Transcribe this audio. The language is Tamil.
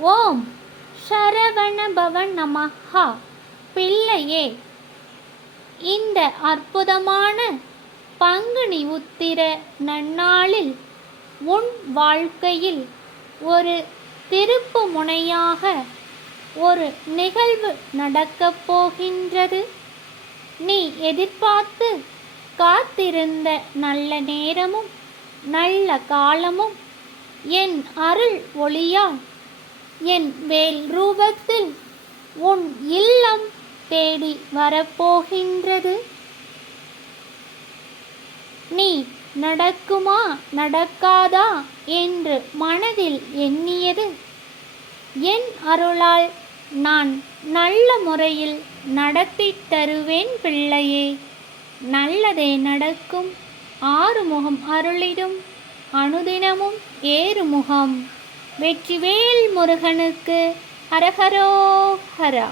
ஓம் சரவண பவ நமஹா. பிள்ளையே, இந்த அற்புதமான பங்குனி உத்திர நன்னாளில் உன் வாழ்க்கையில் ஒரு திருப்பு முனையாக ஒரு நிகழ்வு நடக்கப் போகின்றது. நீ எதிர்பார்த்து காத்திருந்த நல்ல நேரமும் நல்ல காலமும் என் அருள் ஒளியால் என் வேல் ரூபத்தில் உன் இல்லம் தேடி வரப்போகின்றது. நீ நடக்குமா நடக்காதா என்று மனதில் எண்ணியது என் அருளால் நான் நல்ல முறையில் நடத்தி தருவேன் பிள்ளையே. நல்லதே நடக்கும். ஆறுமுகம் அருளிடும் அனுதினமும் ஏறுமுகம். வெற்றிவேல் முருகனுக்கு ஹரஹரோஹரா.